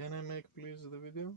Can I make please the video?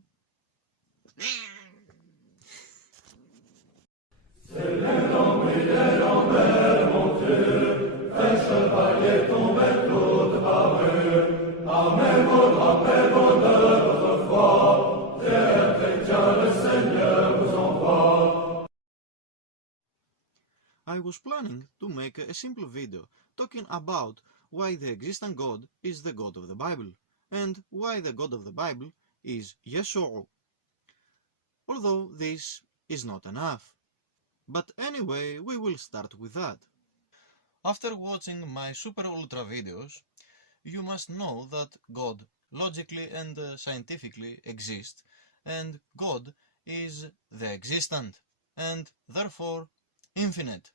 I was planning to make a simple video talking about why the existing God is the God of the Bible and why the God of the Bible is Yeshua. Although this is not enough. But anyway, we will start with that. After watching my super ultra videos, you must know that God logically and scientifically exists, and God is the existent, and therefore infinite.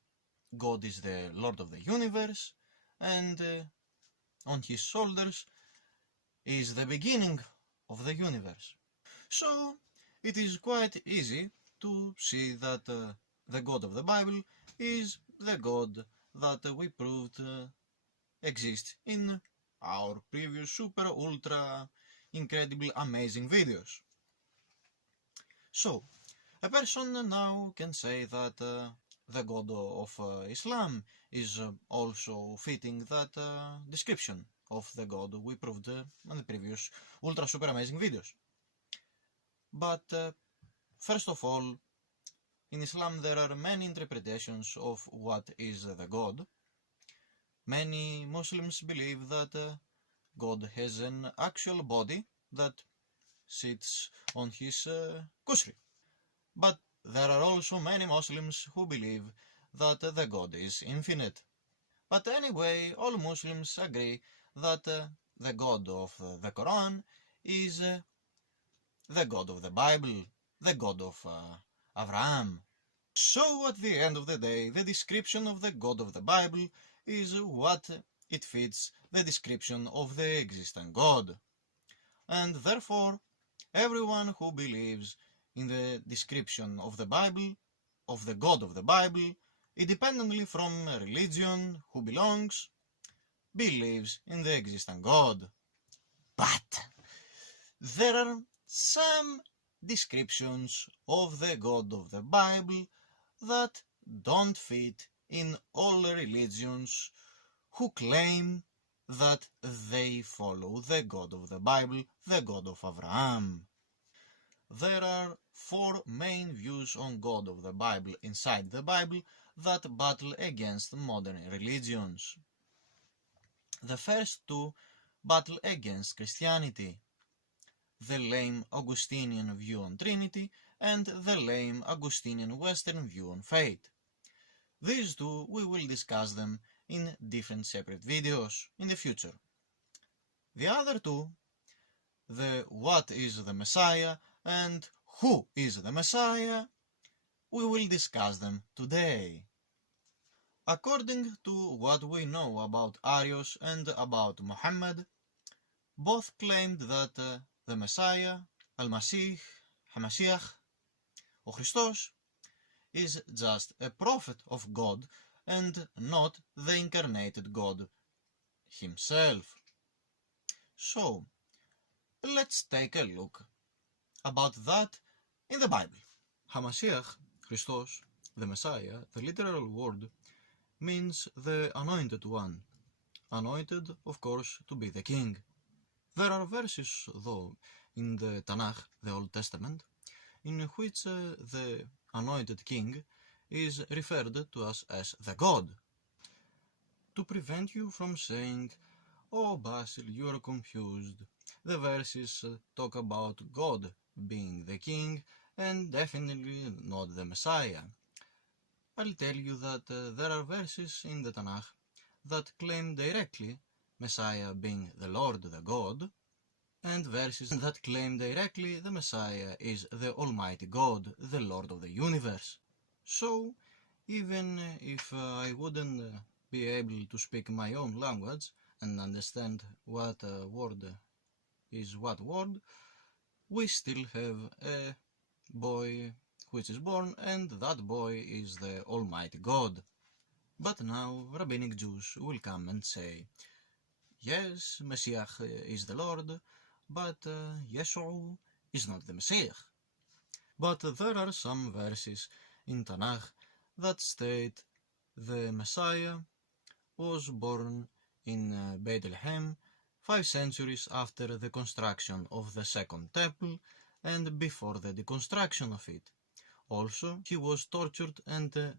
God is the Lord of the universe, and on his shoulders is the beginning of the universe. So it is quite easy to see that the God of the Bible is the God that we proved exists in our previous super ultra incredible amazing videos. So a person now can say that the God of Islam is also fitting that description of the God we proved in the previous ultra super amazing videos. But first of all, in Islam there are many interpretations of what is the God. Many Muslims believe that God has an actual body that sits on his kusri. But there are also many Muslims who believe that the God is infinite. But anyway, all Muslims agree that the God of the Quran is the God of the Bible, the God of Abraham. So at the end of the day, the description of the God of the Bible is what it fits the description of the existing God. And therefore, everyone who believes in the description of the Bible, of the God of the Bible, independently from religion who belongs, believes in the existing God. But there are some descriptions of the God of the Bible that don't fit in all religions who claim that they follow the God of the Bible, the God of Abraham. There are four main views on God of the Bible inside the Bible that battle against modern religions. The first two battle against Christianity, the lame Augustinian view on Trinity and the lame Augustinian Western view on fate. These two, we will discuss them in different separate videos in the future. The other two, the what is the Messiah and who is the Messiah, we will discuss them today. According to what we know about Arius and about Muhammad, both claimed that the Messiah, Al-Masih, Hamashiach, or Christos, is just a prophet of God and not the incarnated God himself. So, let's take a look about that in the Bible. Hamashiach, Christos, the Messiah, the literal word, means the anointed one. Anointed, of course, to be the king. There are verses, though, in the Tanakh, the Old Testament, in which the anointed king is referred to us as the God. To prevent you from saying, "Oh, Basil, you are confused. The verses talk about God being the king and definitely not the Messiah," I'll tell you that there are verses in the Tanakh that claim directly Messiah being the Lord, the God, and verses that claim directly the Messiah is the Almighty God, the Lord of the universe. So, even if I wouldn't be able to speak my own language and understand what word is what word, we still have a boy which is born, and that boy is the Almighty God. But now rabbinic Jews will come and say, yes, Messiah is the Lord, but Yeshua is not the Messiah. But there are some verses in Tanakh that state the Messiah was born in Bethlehem 5 centuries after the construction of the Second Temple and before the deconstruction of it. Also, he was tortured and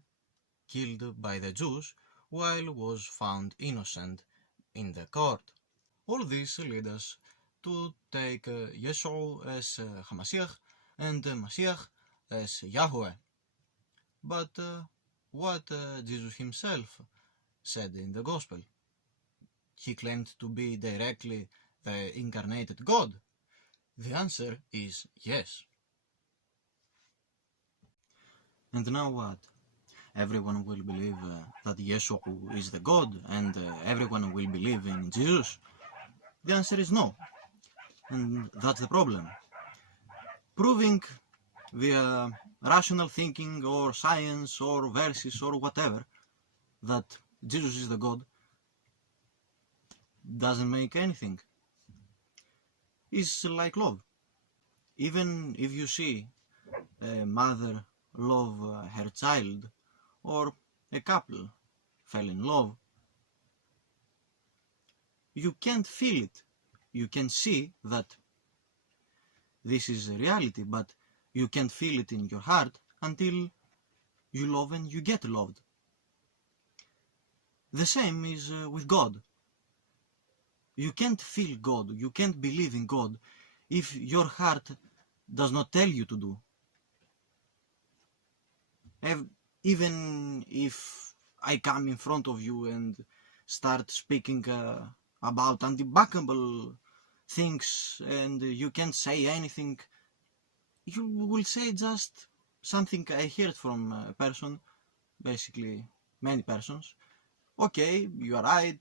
killed by the Jews while was found innocent in the court. All this lead us to take Yeshua as HaMashiach and Mashiach as Yahweh. But what Jesus himself said in the Gospel? He claimed to be directly the incarnated God. The answer is yes. And now what? Everyone will believe that Yeshua is the God and everyone will believe in Jesus? The answer is no. And that's the problem. Proving via rational thinking or science or verses or whatever that Jesus is the God doesn't make anything. It's like love. Even if you see a mother love her child or a couple fell in love, you can't feel it. You can see that this is a reality, but you can't feel it in your heart until you love and you get loved. The same is with God. You can't feel God, you can't believe in God if your heart does not tell you to do. Even if I come in front of you and start speaking about undebunkable things and you can't say anything, you will say just something I heard from a person, basically many persons. Okay, you are right,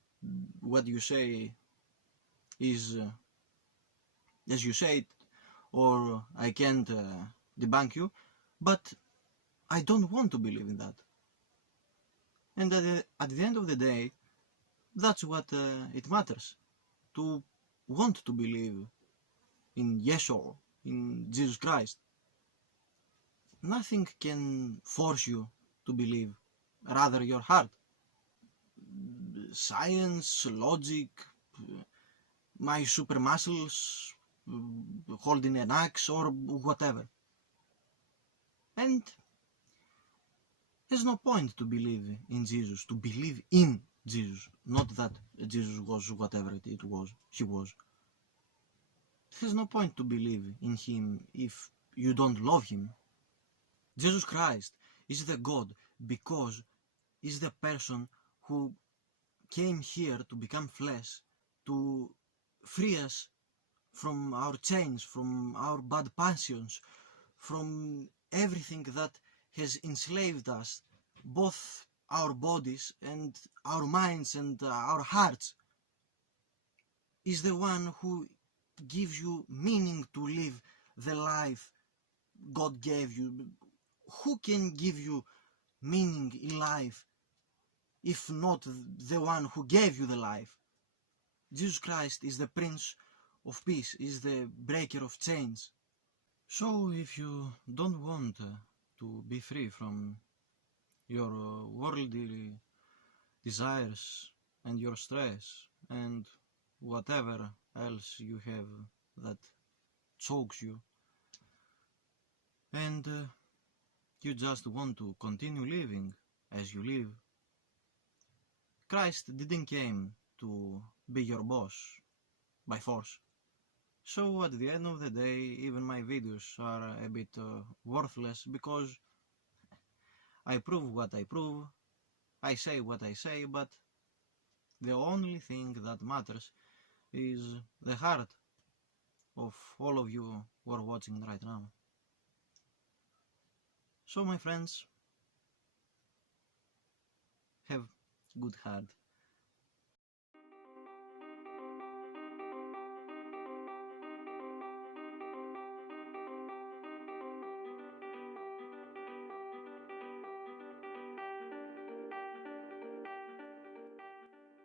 what you say is as you say it, or I can't debunk you, but I don't want to believe in that. And at the end of the day, that's what it matters, to want to believe in Yeshua, in Jesus Christ. Nothing can force you to believe, rather your heart. Science, logic, my super muscles, holding an axe or whatever. And there's no point to believe in Jesus, to believe in Jesus, not that Jesus was whatever it was, he was. There's no point to believe in him if you don't love him. Jesus Christ is the God because he's the person who came here to become flesh, to free us from our chains, from our bad passions, from everything that has enslaved us, both our bodies and our minds and our hearts. Is the one who gives you meaning to live the life God gave you. Who can give you meaning in life if not the one who gave you the life? Jesus Christ is the Prince of Peace, is the breaker of chains. So if you don't want to be free from your worldly desires and your stress and whatever else you have that chokes you, and you just want to continue living as you live, Christ didn't came to be your boss by force. So at the end of the day, even my videos are a bit worthless because I prove what I prove, I say what I say, but the only thing that matters is the heart of all of you who are watching right now. So my friends, have good heart.